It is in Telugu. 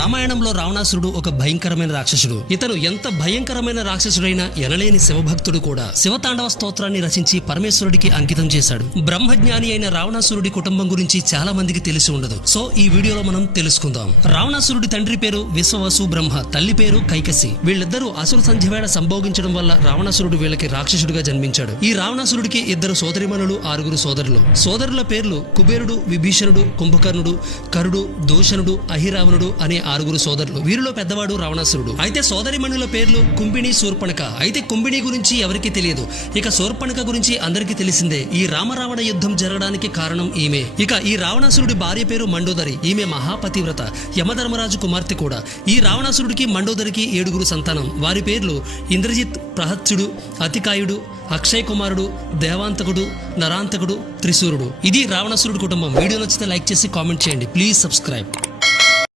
రామాయణంలో రావణాసురుడు ఒక భయంకరమైన రాక్షసుడు. ఇతను ఎంత భయంకరమైన రాక్షసుడైనా ఎనలేని శివభక్తుడు కూడా. శివతాండవ స్తోత్రాన్ని రచించి పరమేశ్వరుడికి అంకితం చేశాడు. బ్రహ్మజ్ఞాని అయిన రావణాసురుడి కుటుంబం గురించి చాలా మందికి తెలిసి ఉండదు. సో ఈ వీడియోలో మనం తెలుసుకుందాం. రావణాసురుడి తండ్రి పేరు విశ్వవసు బ్రహ్మ, తల్లి పేరు కైకసి. వీళ్ళిద్దరూ అసుర సంధ్యవేళ సంభోగించడం వల్ల రావణాసురుడు వీళ్ళకి రాక్షసుడిగా జన్మించాడు. ఈ రావణాసురుడికి 2 సోదరిమణులు, 6 సోదరులు. సోదరుల పేర్లు కుబేరుడు, విభీషణుడు, కుంభకర్ణుడు, కరుడు, దూషణుడు, అహిరావణుడు అనే 6 సోదరులు. వీరిలో పెద్దవాడు రావణాసురుడు. అయితే సోదరిమణుల పేర్లు కుంభిని, శూర్పణఖ. అయితే కుంభిని గురించి ఎవరికి తెలియదు. ఇక శూర్పణఖ గురించి అందరికీ తెలిసిందే. ఈ రామరావణ యుద్ధం జరగడానికి కారణం ఈమె. ఇక ఈ రావణాసురుడి భార్య పేరు మండోదరి. ఈమె మహాపతివ్రత, యమధర్మరాజు కుమార్తె కూడా. ఈ రావణాసురుడికి మండోదరికి 7 సంతానం. వారి పేర్లు ఇంద్రజిత్, ప్రహత్యుడు, అతికాయుడు, అక్షయ్ కుమారుడు, దేవాంతకుడు, నరాంతకుడు, త్రిశూరుడు. ఇది రావణాసురుడి కుటుంబం. వీడియో నచ్చితే లైక్ చేసి కామెంట్ చేయండి. Please subscribe.